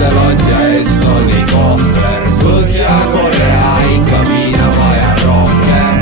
Lancelot ja Estoni kohver. Põhja-Korea ikka viina vaja rohkem.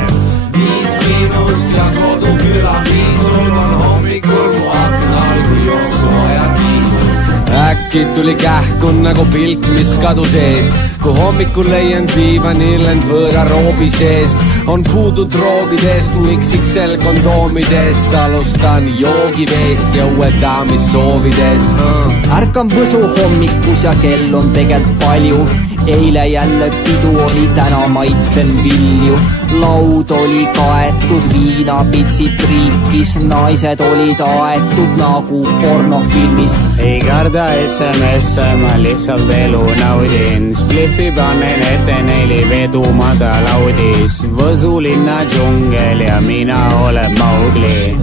5 ja koduküla piisud on hommikul mu aknal, kui jooksuaja kiisud. Äkki tuli kähku nagu pilk, mis kadus eest, kui hommikul leian diivanil end võõra roobi seest. On puudu droogidest, mu XXL kondoomidest. Alustan joogiveest ja uue daami soovidest. Ärkan Võsu hommikus ja kell on tegelikult palju. Eile jälle pidu oli, täna maitsen vilju. Laud oli kaetud, viinapitsid triipis, naised olid aetud nagu pornofilmis. Ei karda SMS-e, ma lihtsalt elu naudin. Spliffi panen ette 4 vedu madalaudis. Võsu linna džungel ja mina olen Maugli.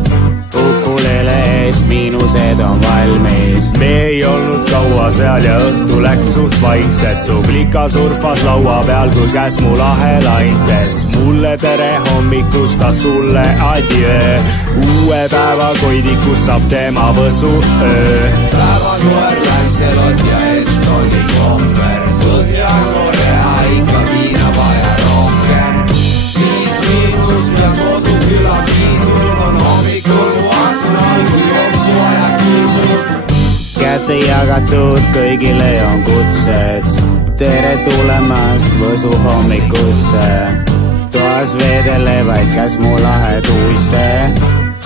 Ukulele ees, miinused on valmis. Me ei olnud kaua seal ja õhtu läks suht vaikselt. Su klika surfas laua peal, kui käs mu lahe laintes. Mulle tere hommikust, ta sulle adjöö. Uue päeva koidikus saab tema Võsu öö. Päevakoer Lancelot ja Estoni kohver. Põhja-Korea ikka viina vaja rohkem. 5 ja koduküla piisud on hommikul mu aknal, kui jooksuaja kiisud. Kätte jagatud, kõigile on kutsed. Tere tulemast Võsu hommikusse. Toas vedelevaid käs mu lahe tuiste.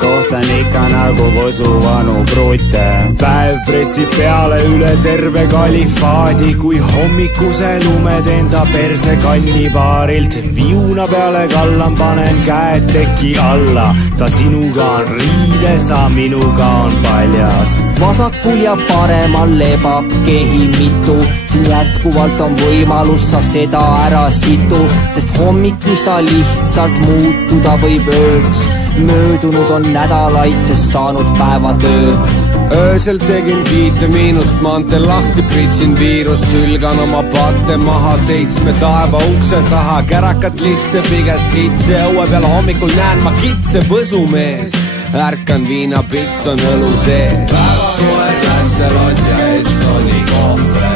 Kohtan ikka nagu Võsu vanu pruute. Päev pressib peale üle terve kalifaadi, kui hommikuse lumed enda perse kannibaarilt. Viuna peale kallan, panen käed teki alla. Ta sinuga on riides, sa minuga on paljas. Vasakul ja paremal lebab kehi mitu. Siin jätkuvalt on võimalus, sa seda ära situ. Sest hommik üsna lihtsalt muutuda võib ööks. Möödunud on nädalaid, sest saanud päevatöö. Öösel tegin 5 maanteel lahti, pritsin viirust, sülgan oma patte maha 7 taeva ukse taha. Kärakat litseb igast kitse, õue peal hommikul näen ma kitse Võsumees. Ärkan viinapits on õlu see. Päevakoer Lancelot ja Estoni kohver.